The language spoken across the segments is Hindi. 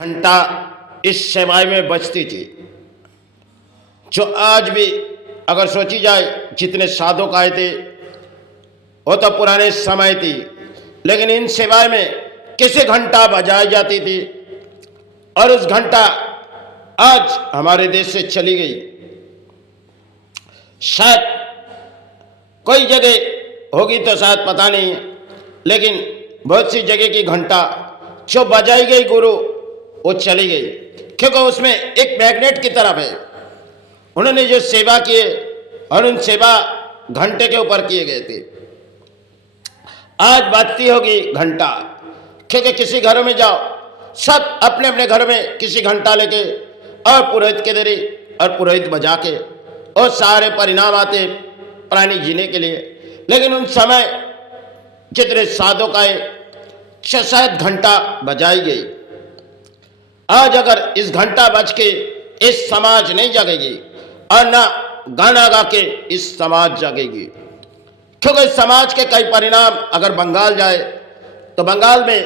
घंटा इस सेवाई में बजती थी, जो आज भी अगर सोची जाए जितने साधक आए थे वो तो पुराने समय थी, लेकिन इन सेवाएं में किसी घंटा बजाई जाती थी और उस घंटा आज हमारे देश से चली गई। शायद कोई जगह होगी तो शायद पता नहीं है, लेकिन बहुत सी जगह की घंटा जो बजाई गई गुरु वो चली गई, क्योंकि उसमें एक मैग्नेट की तरफ है। उन्होंने जो सेवा किए और उन सेवा घंटे के ऊपर किए गए थे। आज बजती होगी घंटा, क्योंकि किसी घरों में जाओ सब अपने अपने घर में किसी घंटा लेके और पुरोहित के देरी और पुरोहित बजा के और सारे परिणाम आते प्राणी जीने के लिए। लेकिन उन समय जितने साधक आए शायद घंटा बजाई गई। आज अगर इस घंटा बज के इस समाज नहीं जगेगी और ना गाना गा के इस समाज जगेगी, क्योंकि इस समाज के कई परिणाम अगर बंगाल जाए तो बंगाल में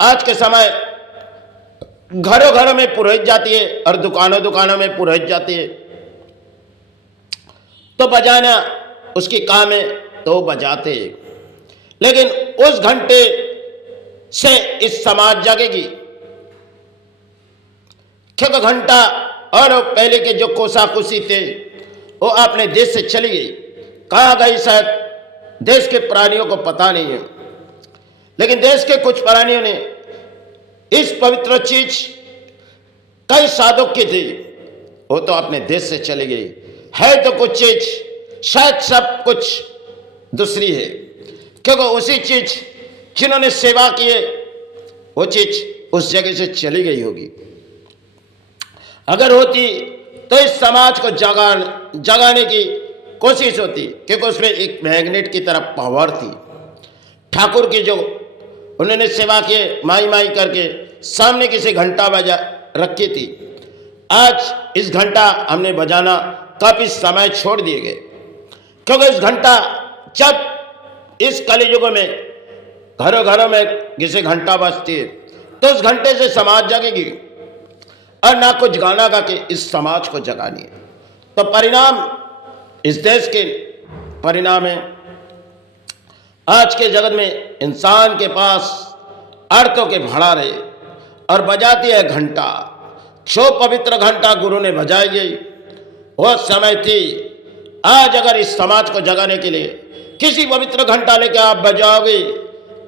आज के समय घरों घरों में पुरोहित जाती है और दुकानों दुकानों में पुरोहित जाती है, तो बजाना उसकी काम है तो बजाते हैं। लेकिन उस घंटे से इस समाज जागेगी, क्योंकि घंटा और पहले के जो कोसाकुसी थे वो अपने देश से चली गई। कहाँ गई शायद देश के प्राणियों को पता नहीं है, लेकिन देश के कुछ प्राणियों ने इस पवित्र चीज कई साधक की थी वो तो अपने देश से चली गई है। तो कुछ चीज शायद सब कुछ दूसरी है, क्योंकि उसी चीज जिन्होंने सेवा की है वो चीज उस जगह से चली गई होगी। अगर होती तो इस समाज को जगाने की कोशिश होती, क्योंकि उसमें एक मैग्नेट की तरफ पावर थी। ठाकुर की जो उन्होंने सेवा किए माई माई करके सामने किसी घंटा बजा रखी थी। आज इस घंटा हमने बजाना काफी समय छोड़ दिए गए, क्योंकि इस घंटा जब इस कलियुग में घरों घरों में किसी घंटा बजती है तो उस घंटे से समाज जगेगी और ना कुछ गाना गा के इस समाज को जगानी है। तो परिणाम इस देश के परिणाम है। आज के जगत में इंसान के पास अर्थों के भंडारे और बजाती है घंटा। जो पवित्र घंटा गुरु ने बजाई गई वो समय थी। आज अगर इस समाज को जगाने के लिए किसी पवित्र घंटा लेके आप बजाओगे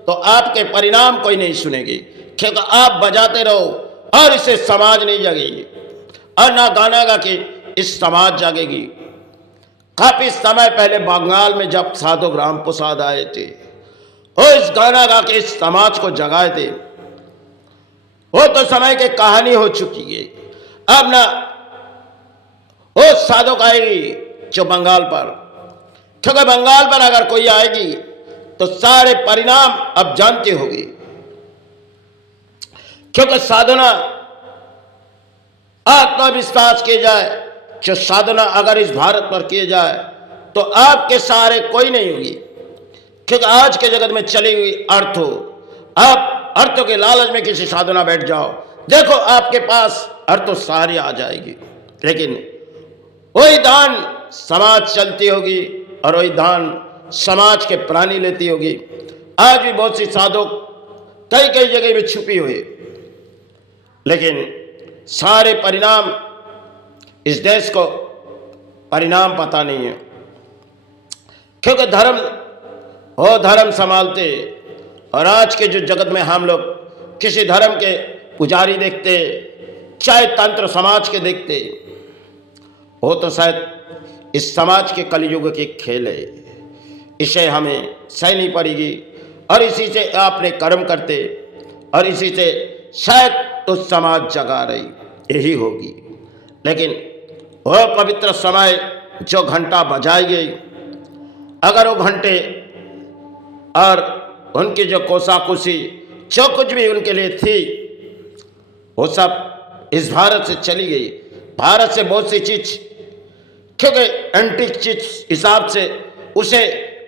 तो आपके परिणाम कोई नहीं सुनेगी, क्योंकि आप बजाते रहो और इससे समाज नहीं जगेगी और ना गाना गा के इस समाज जागेगी। काफी समय पहले बंगाल में जब साधु राम प्रसाद आए थे वो इस गाना गा के इस समाज को जगाए थे। वो तो समय की कहानी हो चुकी है। अब ना वो साधक आएगी जो बंगाल पर, क्योंकि बंगाल पर अगर कोई आएगी तो सारे परिणाम अब जानती होगी, क्योंकि साधना आत्मविश्वास किए जाए, जो साधना अगर इस भारत पर किए जाए तो आपके सहारे कोई नहीं होगी, क्योंकि आज के जगत में चली हुई अर्थ हो। आप अर्थों के लालच में किसी साधना बैठ जाओ, देखो आपके पास अर्थ सारी आ जाएगी, लेकिन वही दान समाज चलती होगी और वही दान समाज के प्राणी लेती होगी। आज भी बहुत सी साधक कई कई जगह में छुपी हुई, लेकिन सारे परिणाम इस देश को परिणाम पता नहीं है, क्योंकि धर्म संभालते। और आज के जो जगत में हम लोग किसी धर्म के पुजारी देखते चाहे तंत्र समाज के देखते, वो तो शायद इस समाज के कलयुग के खेल है। इसे हमें सहनी पड़ेगी और इसी से अपने कर्म करते और इसी से शायद तो समाज जगा रही यही होगी। लेकिन वह पवित्र समय जो घंटा बजाई गई, अगर वो घंटे और उनकी जो कोसाकुसी जो कुछ भी उनके लिए थी वो सब इस भारत से चली गई। भारत से बहुत सी चीज, क्योंकि एंटीक चीज हिसाब से उसे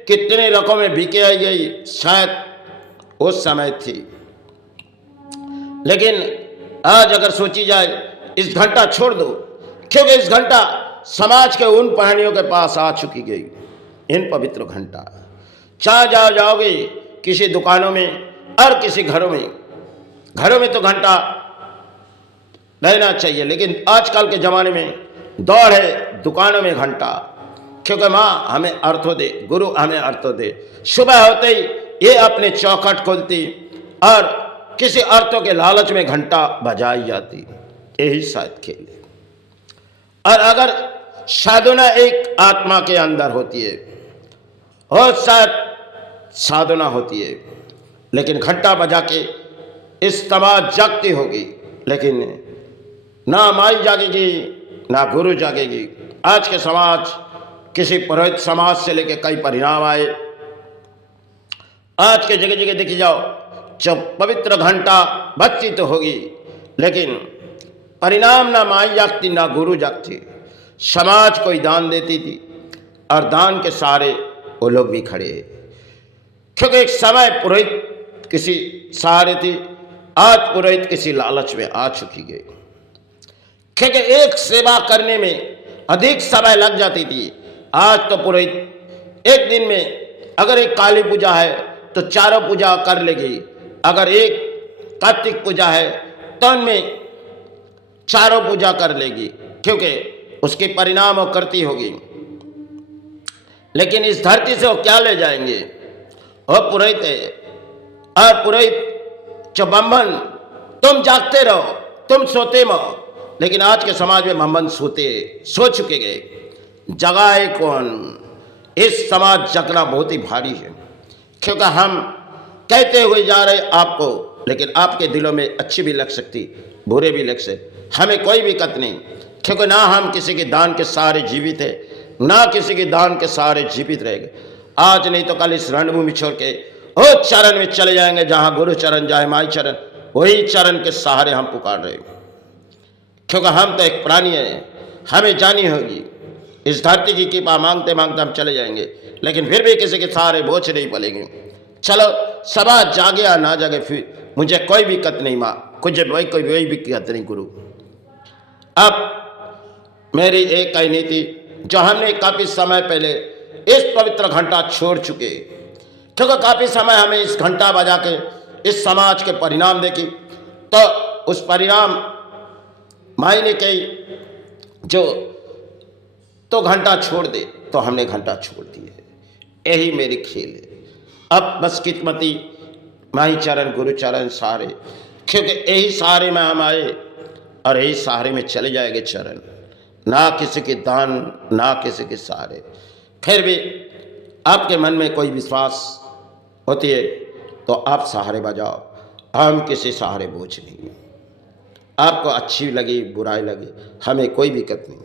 कितने रकम में बिके आई गई शायद उस समय थी, लेकिन आज अगर सोची जाए इस घंटा छोड़ दो, क्योंकि इस घंटा समाज के उन प्राणियों के पास आ चुकी गई। इन पवित्र घंटा जहाँ जहाँ जाओगे, किसी दुकानों में और किसी घरों में तो घंटा रहना चाहिए, लेकिन आजकल के ज़माने में दौड़ है दुकानों में घंटा, क्योंकि माँ हमें अर्थों दे, गुरु हमें अर्थों दे। सुबह होते ही ये अपने चौखट खोलती और किसी अर्थों के लालच में घंटा बजाई जाती। यही शायद खेल है। और अगर साधना एक आत्मा के अंदर होती है और शायद साधना होती है, लेकिन घंटा बजा के इस समाज जागती होगी, लेकिन ना माई जागेगी ना गुरु जागेगी। आज के समाज किसी पुरोहित समाज से लेकर कई परिणाम आए। आज के जगह जगह देखी जाओ, जब पवित्र घंटा बजती तो होगी, लेकिन परिणाम ना माई जागती ना गुरु जागती। समाज कोई दान देती थी और दान के सारे वो लोग भी खड़े, क्योंकि एक समय पुरोहित किसी सहारे थी, आज पुरोहित किसी लालच में आ चुकी गई, क्योंकि एक सेवा करने में अधिक समय लग जाती थी। आज तो पुरोहित एक दिन में अगर एक काली पूजा है तो चारों पूजा कर लेगी, अगर एक कार्तिक पूजा है तो उनमें चारों पूजा कर लेगी, क्योंकि उसके परिणाम वो करती होगी। लेकिन इस धरती से वो क्या ले जाएंगे? वो पुरोहित है, और पुरोहित जो ब्राह्मण, तुम जागते रहो, तुम सोते मत। लेकिन आज के समाज में ब्राह्मण सो चुके गए, जगाए कौन? इस समाज जगना बहुत ही भारी है, क्योंकि हम कहते हुए जा रहे आपको, लेकिन आपके दिलों में अच्छी भी लग सकती, बुरे भी लग सकते। हमें कोई भी दिक्कत नहीं, क्योंकि ना हम किसी के दान के सहारे जीवित है, ना किसी के दान के सहारे जीवित रहेंगे। आज नहीं तो कल इस रणभूमि छोड़ के उस चरण में चले जाएंगे जहां गुरु चरण जाए माई चरण, वही चरण के सहारे हम पुकार रहे, क्योंकि हम तो एक प्राणी है, हमें जानी होगी। इस धरती की कृपा मांगते मांगते हम चले जाएंगे, लेकिन फिर भी किसी के सहारे बोझ नहीं पड़ेंगे। चलो समाज जागे या ना जागे, फिर मुझे कोई भी दिक्कत नहीं माँ, कुछ कोई भी दिक्कत नहीं गुरु। अब मेरी एक कही नीति जो हमने काफ़ी समय पहले इस पवित्र घंटा छोड़ चुके, क्योंकि काफ़ी समय हमें इस घंटा बजा के इस समाज के परिणाम देखी, तो उस परिणाम मायने कही जो तो घंटा छोड़ दे, तो हमने घंटा छोड़ दिए। यही मेरी खेल है। अब बस किस्मती माही चरण गुरु चरण सहारे, क्योंकि यही सहारे में हम आए और यही सहारे में चले जाएंगे चरण, ना किसी के दान ना किसी के सहारे। फिर भी आपके मन में कोई विश्वास होती है तो आप सहारे बजाओ, हम किसी सहारे बोझ नहीं। आपको अच्छी लगी बुराई लगी, हमें कोई दिक्कत नहीं।